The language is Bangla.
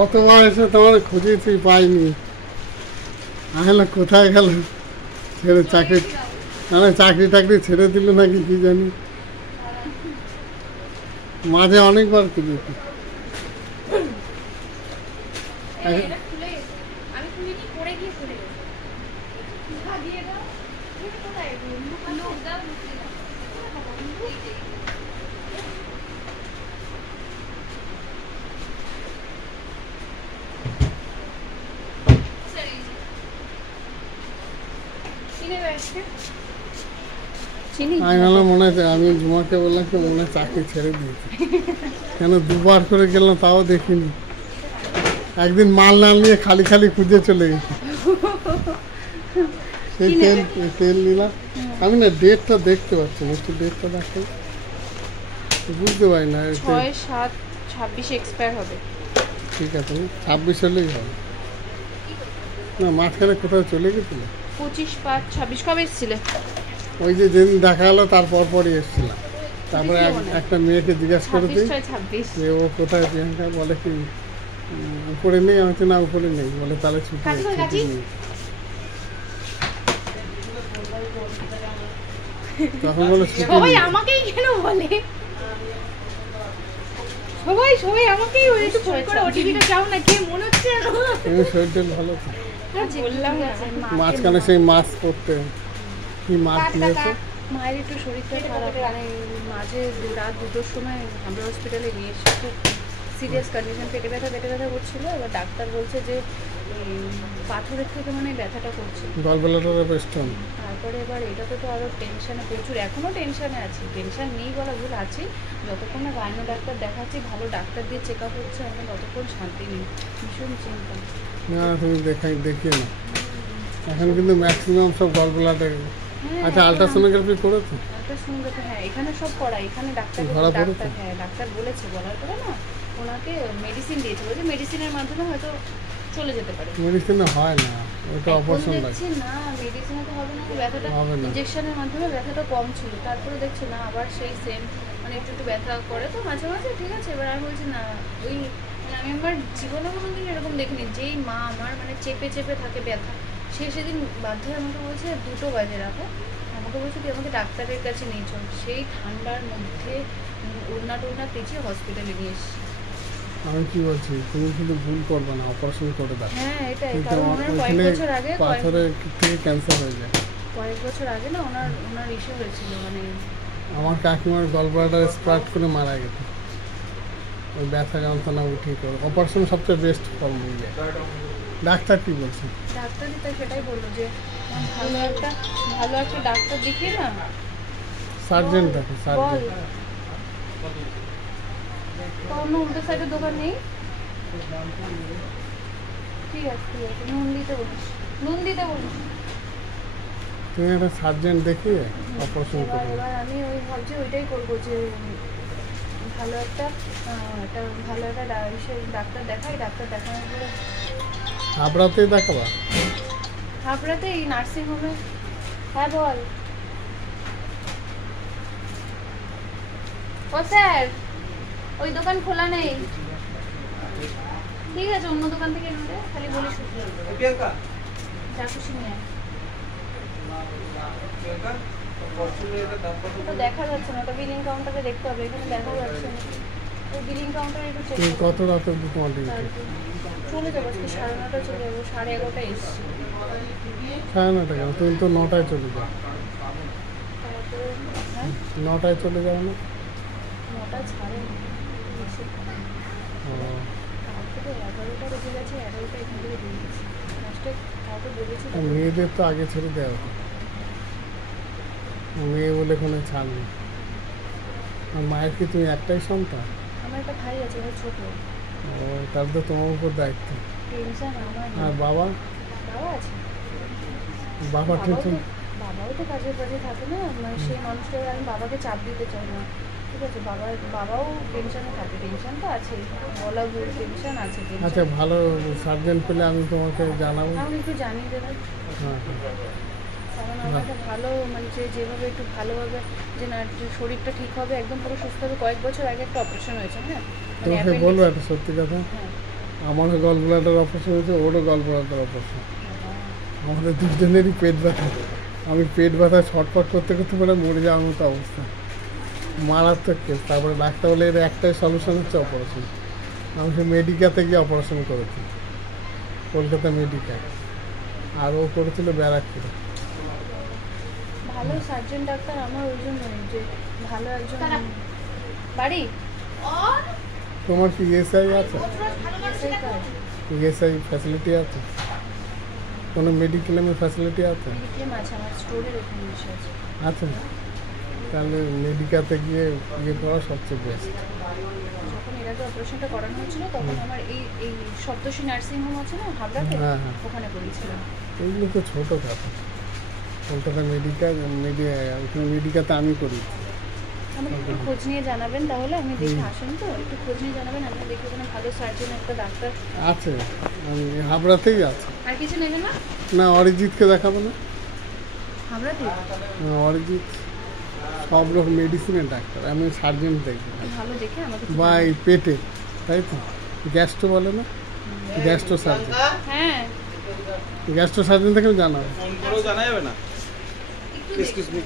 কতবার এসে তোমার খুঁজেছি পাইনি। আহলে কোথায় গেল, ছেড়ে চাকরি, মানে চাকরি টাকরি ছেড়ে দিল নাকি কি জানি, মাঝে অনেকবার খুঁজেছি। আমি ভাবলাম মনে হয় আমি ঝুমাকে বললাম কি মনে হয় চাকরি ছেড়ে দিয়েছি, কেন দুবার করে গেলাম তাও দেখিনি। একদিন মাল না নিয়ে খালি খালি খুঁজে চলে গেছি। সেই তেল নিলাম আমি, না ডেটটা দেখতে পাচ্ছি না, একটু ডেটটা দেখো, বুঝতে পারি না। 6/7/26 এক্সপায়ার হবে। ঠিক আছে 26 হলেই হবে। না মাঝখানে কোথাও চলে গেছিল। 25/5/26 কবে এসেছিলে? ওই যে যেদিন দেখা হলো তারপর পরই এসেছিলাম। তারপরে একটা মেয়েকে জিজ্ঞাসা করে দিই যে ও কোথায়, প্রিয়াঙ্কা বলে কি উপরে নেই, আমি তো না উপরে নেই, বলে তাহলে ছুটি নেই। তখন বলে সবাই আমাকেই কেন বলে, সবাই আমাকেই বলে একটু ফোন করে ওটিপিটা চাও না, কে মনে হচ্ছে না তুমি শরীরটা ভালো তো বললাম না। মাঝখানে সেই মাস্ক পরতে কি মাস্ক নিয়েছে। মায়ের একটু শরীরটা খারাপ, মানে মাঝে রাত 2টোর সময় আমরা হসপিটালে নিয়ে এসেছি, খুব সিরিয়াস কন্ডিশন, পেটে ব্যথা করছিল। এবার ডাক্তার বলছে যে পাথরের থেকে মানে ব্যথাটা করছে, গলব্লাডারের স্টোন। তারপরে এবার এটাতে তো আরও টেনশানে প্রচুর, এখনও টেনশানে আছি। টেনশান নেই বলা ভুল, আছি। যতক্ষণ না গাইনো ডাক্তার দেখাচ্ছি, ভালো ডাক্তার দিয়ে চেক আপ হচ্ছে, এখন ততক্ষণ শান্তি নেই, ভীষণ চিন্তা। না তুমি দেখিয়ে না, এখন কিন্তু ম্যাক্সিমাম সব গলব্লাডার। আচ্ছা আলট্রাসোনোগ্রাফি করেছো? আলট্রাসোনোগ্রাফি হ্যাঁ এখানে সব করা, এখানে ডাক্তার হ্যাঁ ডাক্তার বলেছে, বলার পরে না ওনাকে মেডিসিন দিয়েছে, বলছে মেডিসিনের মাধ্যমে হয়তো চলে যেতে পারে। মেডিসিনে হয় না, ওটা অপারেশন লাগে। না মেডিসিনে তো হবে না, ব্যথাটা ইনজেকশনের মাধ্যমে ব্যথাটা কম ছিল, তারপরে দেখছি না আবার সেই সেম, মানে একটু ব্যথা করে তো মাঝে মাঝে। ঠিক আছে, এবার আমি বলছি না ওই, মানে আমি আমার জীবনে কোনোদিন এরকম দেখিনি, যেই মা আমার মানে চেপে থাকে ব্যথা, সেদিন বাধ্য হয়ে আমাকে বলছে 2টো বাজে রাখো, আমাকে বলছে তুই আমাকে ডাক্তারের কাছে নিয়ে চল। সেই ঠান্ডার মধ্যে ওড়না পেঁচিয়ে হসপিটালে নিয়ে এসেছি। আমি কি বলছি, তুমি কিন্তু ভুল করবে না, অপারেশন করে দাও। হ্যাঁ এটাই, কারণ ওনার কয়েক বছর আগে পাথরের থেকে ক্যান্সার হয়ে যায়। কয়েক বছর আগে না ওনার ইস্যু হয়েছিল, মানে আমার কাকিমার গলব্লাডার স্পার্ট করে মারা গেছে, ওই ব্যথা যন্ত্রণা উঠে করে। অপারেশন সবচেয়ে বেস্ট ফল হয়ে যায়। ডাক্তার কি বলছে? ডাক্তারই তো সেটাই বললো যে ভালো একটা ডাক্তার দেখিয়ে না। সার্জেন দেখো, সার্জেন। কোনো উল্টো সাইডের দোকান নেই? ঠিক আছে নুন দিতে বলিস। তুমি একটা সার্জেন দেখিয়ে অপারেশন করবে। এবার আমি ওই ভাবছি ওইটাই করবো, যে ভালো একটা ডাক্তার দেখাই, ডাক্তার দেখানোর পরে হাবড়াতেই দেখাবা? হাবড়াতে এই নার্সিংহোমে। হ্যাঁ বল। ও স্যার ওই দোকান খোলা নেই। ঠিক আছে অন্য দোকান থেকে নেবে, খালি বলিস যা খুশি নিয়ে। ওটা দেখা যাচ্ছে না, ওটা বিলিং কাউন্টারে দেখতে হবে, এখানে দেখা যাচ্ছে না। ওই বিলিং কাউন্টারে একটু চেক করো। কত রাতে তোমার ডিউটি? চলে যাবো আজকে 9:30 চলে যাবো, 11:30 এসছি। 9:30 কেন? তুমি তো 9টায় চলে যাও। তারপরে 9টায় চলে যাও না? 9টা ছাড়ে না, তারপরে 11টা বেজে গেছে, 11টা এখান থেকে দিয়ে দিচ্ছি। লাস্টে কাউকে বলেছি মেয়েদের তো আগে ছেড়ে দেওয়া হতো, মেয়ে বলে কোনো ছাড় নেই। আর মায়ের কি তুমি একটাই সন্তান? আমার একটা ভাই আছে, ভাই ছোট। ও তার তো তোমার উপর দায়িত্ব। টেনশন আমার। আর বাবা? বাবা আছে। বাবা টেনশন? বাবাও তো কাজে থাকে না, মানে সেই মানুষটাকে আমি বাবাকে চাপ দিতে চাই না। ঠিক আছে, বাবাও টেনশনে থাকে, টেনশন তো আছে, বলা ভুল, টেনশন আছে। আচ্ছা ভালো সার্জেন পেলে আমি তোমাকে জানাবো। আমি একটু জানিয়ে দেবেন। হ্যাঁ কারণ আমাকে ভালো, মানে যেভাবে একটু ভালোভাবে যে না শরীরটা ঠিক হবে, একদম পুরো সুস্থ হবে। কয়েক বছর আগে একটা অপারেশন হয়েছে। হ্যাঁ তোমাকে বলবো একটা সত্যি কথা, হ্যাঁ আমারও গল ব্লাডার অপারেশন হয়েছে, ওরও গল ব্লাডার অপারেশন। আমাদের দুজনেরই পেট ব্যথা। আমি পেট ব্যথা ছটফট করতে করতে পরে মরে যাওয়ার মতো অবস্থা, মারাত্মক কেস। তারপরে ডাক্তার বলে এর একটাই সলিউশন হচ্ছে অপারেশন। আমি সে মেডিকাতে গিয়ে অপারেশন করেছি, কলকাতা মেডিকেল। আর ও করেছিল ব্যারাকপুরে। ভালো সার্জন ডাক্তার আমার ওই জন্য যে ভালো একজন বাড়ি তোমার কি ইএসআই আছে? সেই কাজ ইএসআই ফ্যাসিলিটি আছে? কোনো মেডিক্লেমের ফ্যাসিলিটি আছে? ক্লেম আছে, আমার স্টোরের ওখানে বসে আছে। আচ্ছা, তাহলে মেডিকাতে গিয়ে ইয়ে করা সবচেয়ে বেস্ট। যখন এর আগে অপারেশনটা করানো হয়েছিল তখন আমার এই সপ্তর্ষি নার্সিংহোম আছে না হাবড়াতে, হ্যাঁ হ্যাঁ, ওখানে করেছিলাম। এইগুলো তো ছোটো কথা। কলকাতা মেডিকেল ওখানে মেডিকাতে আমি করি। আমাকে একটু খোঁজ নিয়ে জানাবেন তাহলে, আমি দেখে আসেন তো, একটু খোঁজ নিয়ে জানাবেন। আমি দেখে ওখানে ভালো সার্জন একটা ডাক্তার আছে, আমি হাবড়াতেই আছে। আর কিছু নেবেন না? না, অরিজিৎকে দেখাবো না? হাবড়াতে অরিজিৎ সব রকম মেডিসিনের ডাক্তার, আমি সার্জন দেখবো। ভালো দেখে আমাকে বা এই পেটে, তাই তো? গ্যাস্ট্রো বলে না, গ্যাস্ট্রো সার্জন। হ্যাঁ গ্যাস্ট্রো সার্জন থেকে জানাবো। ফোন করেও জানা যাবে না? একটু এক্সকিউজ মি।